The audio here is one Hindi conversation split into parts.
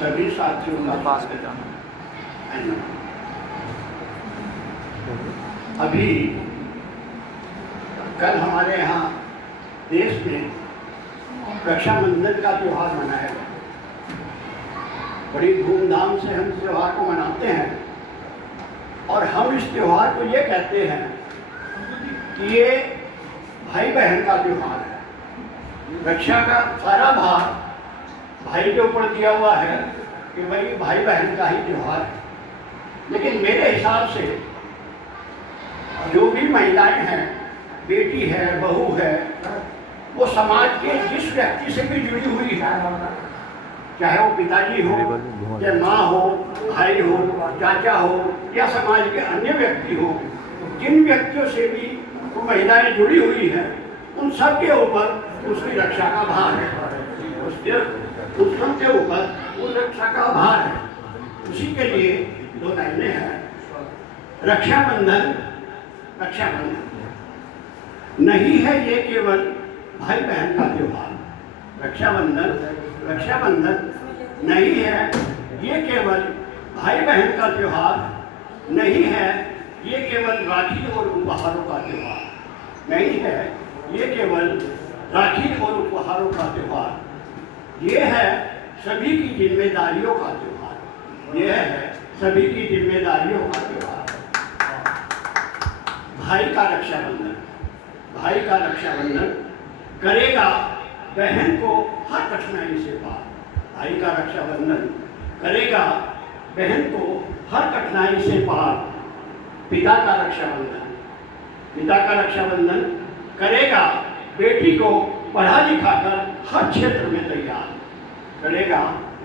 सभी साथियों का पास में जाना। अभी कल हमारे यहाँ देश में रक्षाबंधन का त्यौहार मनाया गया। बड़ी धूमधाम से हम इस त्यौहार को मनाते हैं और हम इस त्यौहार को ये कहते हैं कि ये भाई बहन का त्यौहार है। रक्षा का सारा भार भाई के ऊपर दिया हुआ है कि भाई भाई बहन का ही त्यौहार है। लेकिन मेरे हिसाब से जो भी महिलाएं हैं, बेटी है, बहू है, वो समाज के जिस व्यक्ति से भी जुड़ी हुई है, चाहे वो पिताजी हो या माँ हो, भाई हो, चाचा हो या समाज के अन्य व्यक्ति हो, जिन व्यक्तियों से भी वो महिलाएं जुड़ी हुई हैं, उन सब के ऊपर उसकी रक्षा का भार है। उस सब के ऊपर उस रक्षा का भार है। उसी के लिए दो लाइनें हैं। रक्षाबंधन नहीं है ये केवल भाई बहन का त्यौहार। रक्षाबंधन नहीं है ये केवल भाई बहन का त्यौहार नहीं है, ये केवल राखी और उपहारों का त्यौहार नहीं है, ये केवल राखी और उपहारों का त्यौहार। ये है सभी की जिम्मेदारियों का त्यौहार। ये है सभी की जिम्मेदारियों का त्यौहार। भाई का रक्षाबंधन करेगा बहन को हर कठिनाई से पार। भाई का रक्षाबंधन करेगा बहन को हर कठिनाई से पार। पिता का रक्षाबंधन करेगा बेटी को पढ़ा लिखा कर हर क्षेत्र में तैयार। करेगा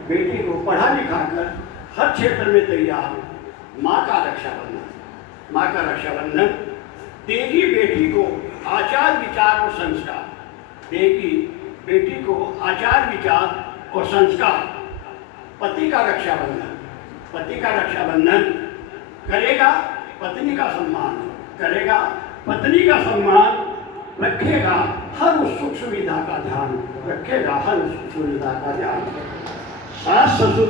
बेटी को पढ़ा लिखा कर हर क्षेत्र में तैयार। माँ का रक्षाबंधन देगी बेटी को आचार विचार और संस्कार। देगी बेटी को आचार विचार और संस्कार। पति का रक्षाबंधन करेगा पत्नी का सम्मान। रखेगा हर उस सुख सुविधा का ध्यान। सास ससुर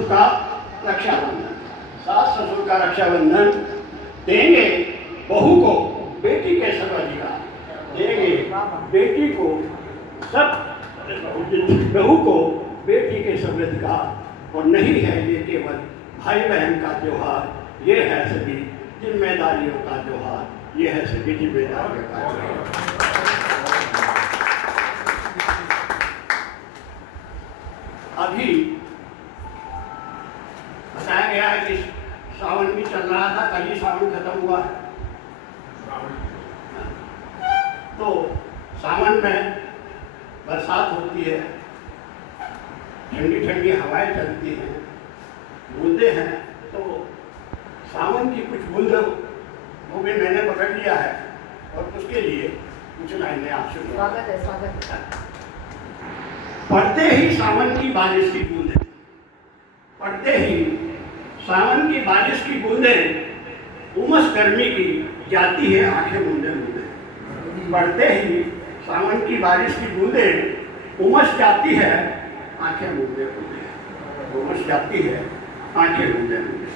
का रक्षाबंधन देंगे बहू को बेटी के सब अधिकार। बहू को बेटी के सब अधिकार। और नहीं है ये केवल भाई बहन का त्यौहार, ये है सभी जिम्मेदारियों का त्यौहार। ये है सभी जिम्मेदारियों का त्यौहार। अभी बताया गया है कि सावन भी चल रहा था, कल ही सावन खत्म हुआ है। तो सावन में बरसात होती है, ठंडी ठंडी हवाएं चलती हैं, बूंदे हैं। तो सावन की कुछ बूंदों वो भी मैंने पकड़ लिया है और उसके लिए कुछ लाइनें आपसे स्वागत है। पढ़ते ही सावन की बारिश की बूंदें, पढ़ते ही सावन की बारिश की बूंदें उमस गर्मी की जाती है आंखें मूंदे मूंदे। पढ़ते ही सावन की बारिश की बूंदें उमस जाती है आंखें मूंदे मूंदे। उमस जाती है आंखें मूंदे मूंदे।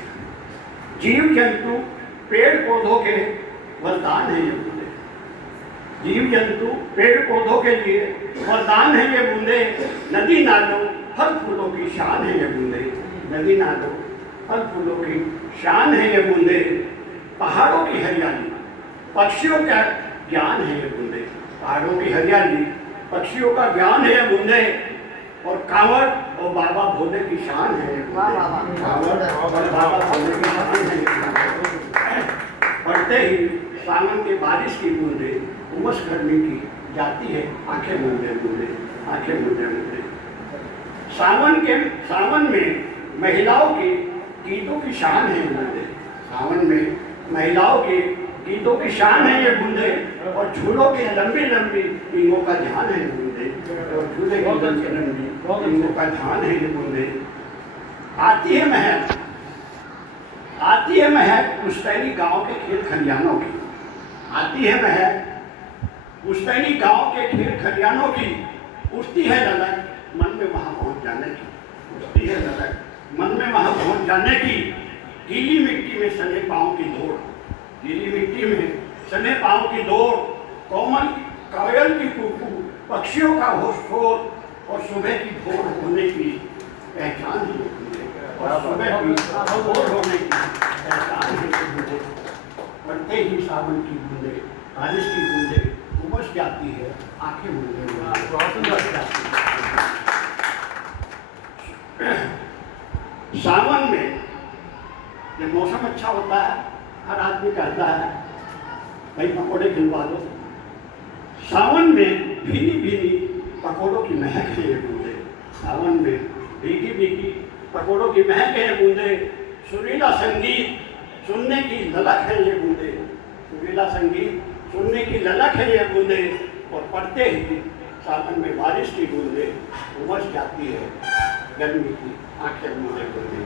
जीव जंतु पेड़ पौधों के वरदान है ये बूंदे। जीव जंतु पेड़ पौधों के लिए वरदान है ये बूंदे। नदी नालों फल फूलों की शान है ये बूंदे। नदी नालों फल फूलों की शान है ये बूंदे। पहाड़ों की हरियाली पक्षियों का ज्ञान है ये बूंदे। पहाड़ों की हरियाली पक्षियों का ज्ञान है ये बूंदे। और कांवड़ और बाबा भोले की शान है ये बूंदे। कांवड़ और बाबा भोले की शान है ये बूंदे। पढ़ते ही सावन के बारिश की बूंदे उमस गर्मी की जाती है आंखें मूंदे मूंदे। आंखें मूंदे मूंदे। सावन में महिलाओं के गीतों की शान है ये बूंदे। सावन में महिलाओं के गीतों की शान है ये बूंदे। और झूलों की लंबी लंबी पींगों का ध्यान है ये बूंदे। और झूले की लंबी लंबी पींगों का ध्यान है ये बूंदे। आती है महक पुश्तैनी गांव के खेत खलियानों की। आती है महक पुश्तैनी गांव के खेत खलियानों की। उठती है ललक मन में वहां पहुंच जाने की। उठती है ललक मन में वहां पहुंच जाने की, गीली मिट्टी में सने पांव की दौड़, गीली मिट्टी में सने पांव की दौड़, कोमल कोयल की कूकू, पक्षियों का होश और सुबह की भोर होने की पहचान ही होती है। और सुबह की भोर होने की पहचान ही पड़ते ही सावन की बूंदे, बारिश की बूंदे उमस जाती है, आंखें मूंदे जाती है। सावन में जब मौसम अच्छा होता है, हर आदमी कहता है भाई पकौड़े खिलवा दो। सावन में भीनी भीनी पकौड़ों की महक है ये बूंदे, सावन में भीगी भीगी पकौड़ों की महक है ये बूंदे, सुरीला संगीत सुनने की ललक है ये बूंदे, सुरीला संगीत सुनने की ललक है ये बूंदे, और पड़ते ही सावन में बारिश की बूंदे उमस जाती है, गर्मी की आंखें मूंदे बूंदे।